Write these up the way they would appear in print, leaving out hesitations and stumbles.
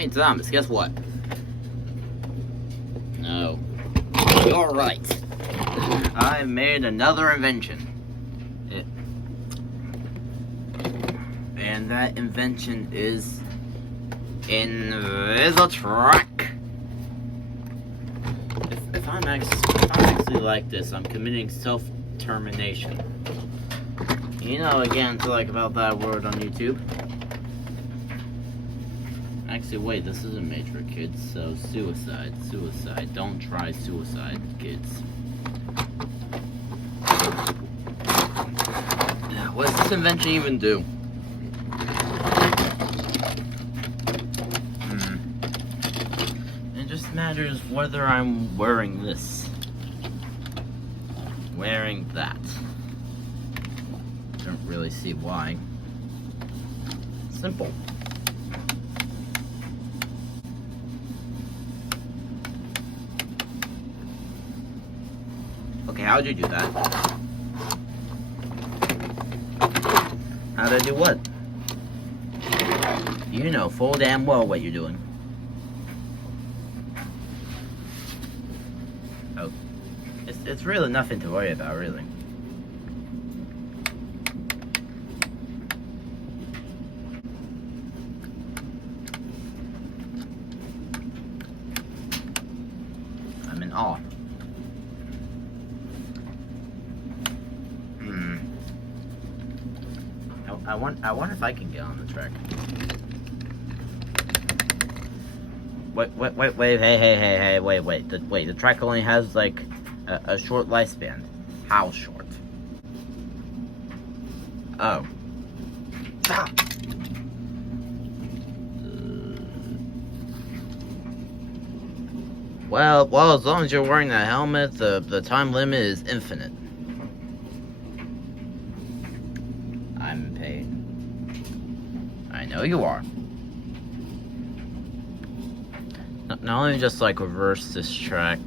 Hey Thomas, guess what? No. You're right. I made another invention. And that invention is Invisa-track. If I'm actually like this, I'm committing self-termination. You know, again, to like about that word on YouTube. Actually, wait, this isn't made for kids, so suicide. Don't try suicide, kids. Yeah, what does this invention even do? It just matters whether I'm wearing this. Wearing that. Don't really see why. Simple. Okay, how'd you do that? How'd I do what? You know full damn well what you're doing. Oh. It's really nothing to worry about, really. I'm in awe. I wonder if I can get on the track. Wait, the track only has like a short lifespan. How short? Oh. Stop! Well, as long as you're wearing that helmet, the time limit is infinite. I'm in pain. I know you are. Now let me just like reverse this track.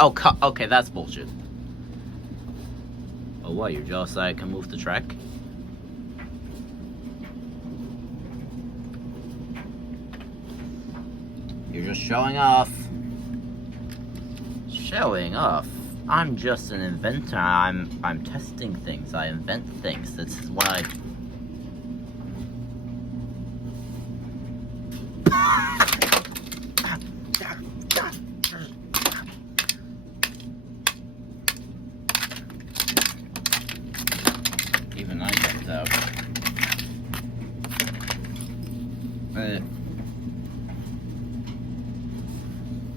Okay, that's bullshit. Oh, what? You're jealous that I can move the track? You're just showing off. Showing off? I'm just an inventor. I'm testing things. I invent things. This is what I... Even I jumped out.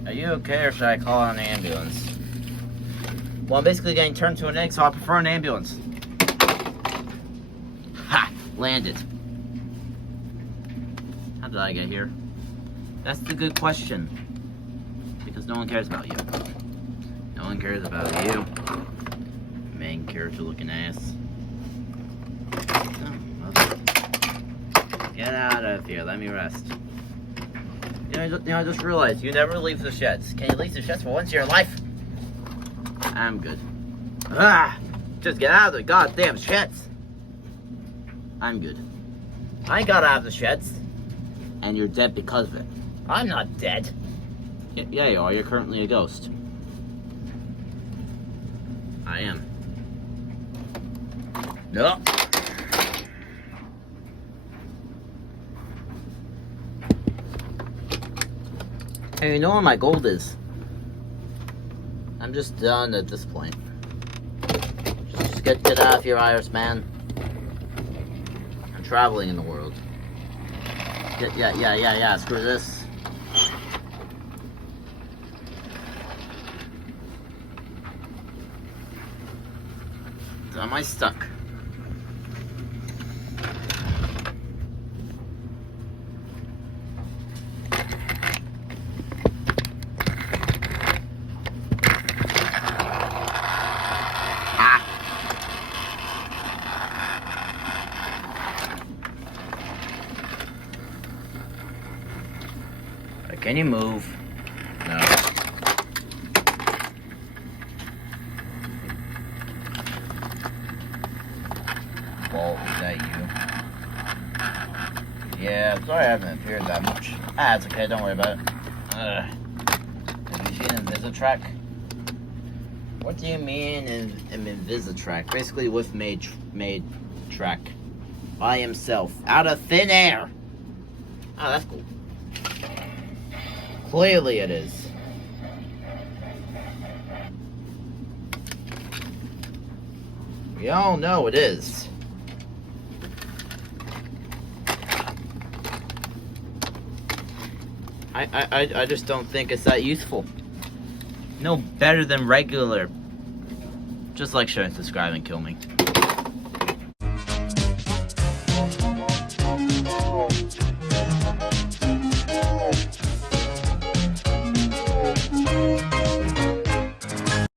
Are you okay, or should I call an ambulance? Well, I'm basically getting turned to an egg, so I prefer an ambulance. Ha! Landed. How did I get here? That's the good question. Because no one cares about you. No one cares about you. Main character looking ass. Get out of here, let me rest. You know, I just realized you never leave the sheds. Can you leave the sheds for once in your life? I'm good. Just get out of the goddamn sheds. I'm good. I got out of the sheds, and you're dead because of it. I'm not dead. Yeah, you are. You're currently a ghost. I am. No. Hey, you know what my goal is? I'm just done at this point. Just get out of here, Iris man. I'm traveling in the world. Yeah, screw this. So am I stuck? Can you move? No. Well, is that you? Yeah, I'm sorry I haven't appeared that much. Ah, it's okay, don't worry about it. Have you seen Invisa-track? What do you mean in Invisa-track? Basically with made track. By himself. Out of thin air! Oh, that's cool. Clearly it is. We all know it is. I just don't think it's that useful. No better than regular. Just like, share, and subscribe, and kill me.